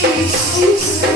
Jesus.